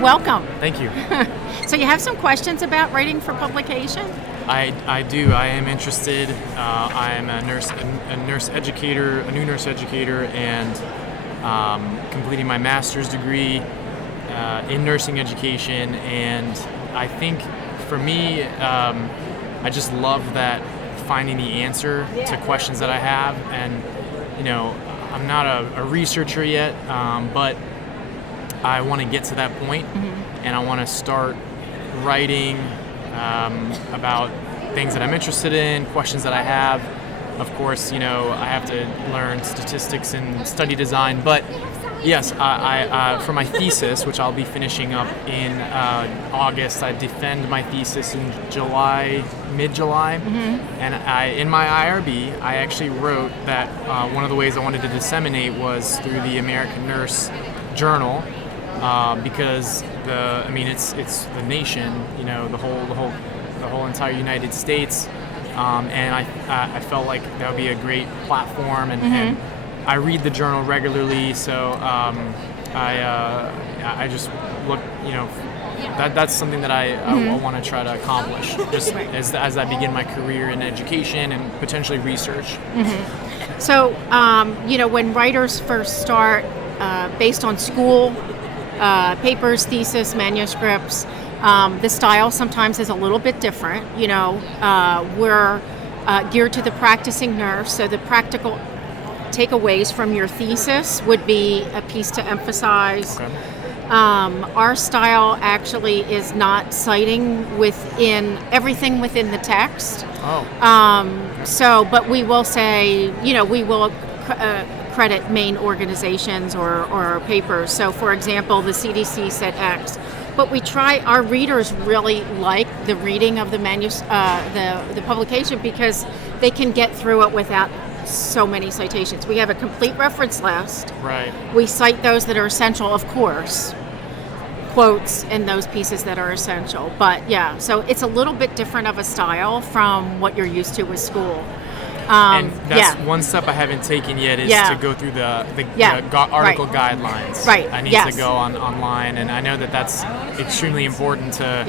welcome. Thank you. So you have some questions about writing for publication? I do. I am interested. I am a nurse educator, a new nurse educator, and completing my master's degree in nursing education. And I think for me, I just love that finding the answer to questions that I have. And I'm not a researcher yet, but I want to get to that point, and I want to start writing about things that I'm interested in, questions that I have. Of course, I have to learn statistics and study design, but yes, I for my thesis, which I'll be finishing up in August, I defend my thesis in mid-July, and in my IRB, I actually wrote that one of the ways I wanted to disseminate was through the American Nurse Journal, because it's the nation, the whole entire United States, and I felt like that would be a great platform, and I read the journal regularly, so I just look, that's something that I want to try to accomplish, just as I begin my career in education and potentially research. So, when writers first start, based on school papers, thesis, manuscripts, the style sometimes is a little bit different. We're geared to the practicing nurse, so the practical takeaways from your thesis would be a piece to emphasize. Okay. Our style actually is not citing everything within the text. But we will say, we will credit main organizations or papers. So, for example, the CDC said X, but our readers really like the reading of the publication because they can get through it without so many citations. We have a complete reference list. Right. We cite those that are essential, of course, quotes and those pieces that are essential. But yeah, so it's a little bit different of a style from what you're used to with school. And that's one step I haven't taken yet is to go through the article guidelines. Right. I need to go online, and I know that's extremely important to,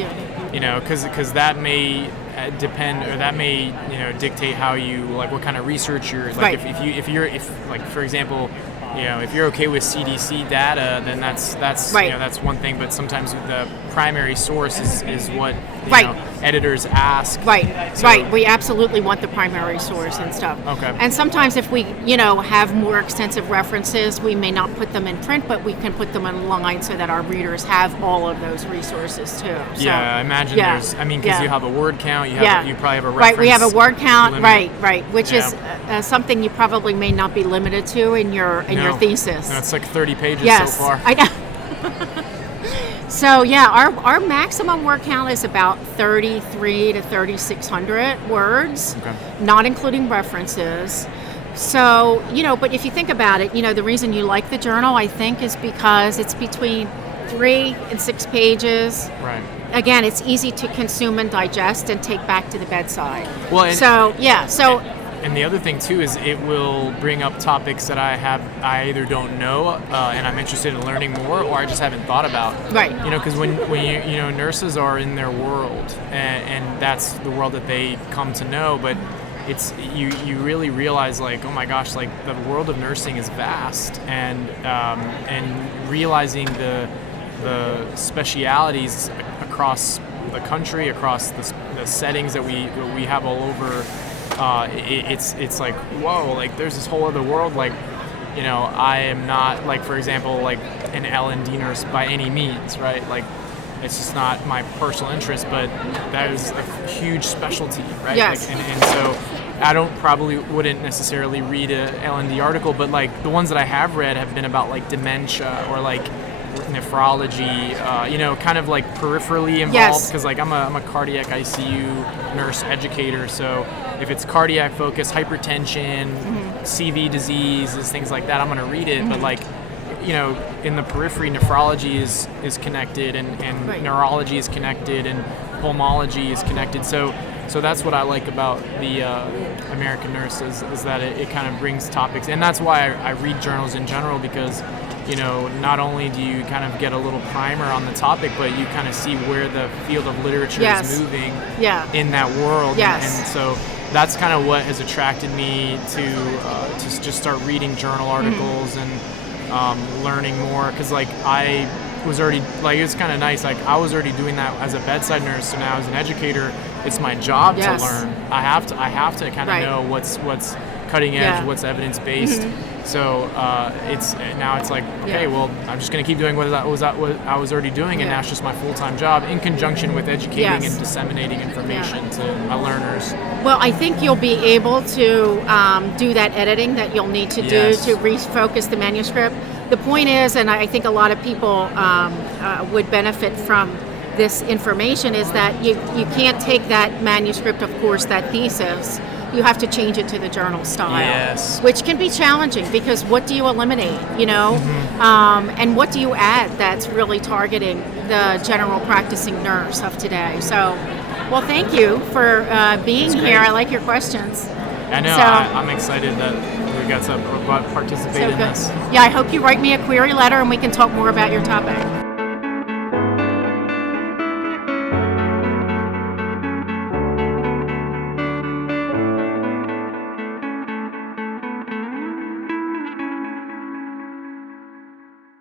because that may depend, or that may dictate how you what kind of research you're like. If for example, if you're okay with CDC data, then that's that's one thing. But sometimes the primary source is what editors ask. Right. We absolutely want the primary source and stuff. Okay. And sometimes if we have more extensive references, we may not put them in print, but we can put them online so that our readers have all of those resources too. So, I imagine there's. Because you have a word count. You probably have a reference. Right. We have a word count. Limit. Right. Which is something you probably may not be limited to in your thesis. No, it's like 30 pages so far. I know. So our maximum word count is about 33 to 3,600 words, not including references. So, but if you think about it, the reason you like the journal, I think, is because it's between 3 and 6 pages. Right. Again, it's easy to consume and digest and take back to the bedside. Well, And the other thing too is it will bring up topics that I either don't know and I'm interested in learning more, or I just haven't thought about. Right. Because when nurses are in their world, and that's the world that they come to know, but it's you really realize oh my gosh, the world of nursing is vast, and realizing the specialities across the country, across the settings that we have all over. It's like, whoa, there's this whole other world. I am not for example, an L&D nurse by any means, right? It's just not my personal interest, but that is a huge specialty, right? Yes. And so I wouldn't necessarily read a L&D article, but the ones that I have read have been about dementia or nephrology, kind of peripherally involved, because I'm a cardiac ICU nurse educator, so if it's cardiac focused, hypertension, CV diseases, things like that, I'm going to read it, but in the periphery, nephrology is connected, and neurology is connected, and pulmonology is connected, so that's what I like about the American Nurse is that it kind of brings topics, and that's why I read journals in general, because not only do you kind of get a little primer on the topic, but you kind of see where the field of literature is moving in that world. And so that's kind of what has attracted me to just start reading journal articles and learning more, because I was already it's kind of nice. I was already doing that as a bedside nurse, so now as an educator, it's my job to learn. I have to kind of know what's cutting edge, what's evidence based. So it's like, okay, well, I'm just going to keep doing what I was already doing, and now it's just my full-time job in conjunction with educating and disseminating information to my learners. Well, I think you'll be able to do that editing that you'll need to do to refocus the manuscript. The point is, and I think a lot of people would benefit from this information, is that you can't take that manuscript, of course, that thesis. You have to change it to the journal style, which can be challenging, because what do you eliminate, and what do you add that's really targeting the general practicing nurse of today? So, well, thank you for being here. I like your questions. I know. I'm excited that we got to participate in this. Yeah, I hope you write me a query letter and we can talk more about your topic.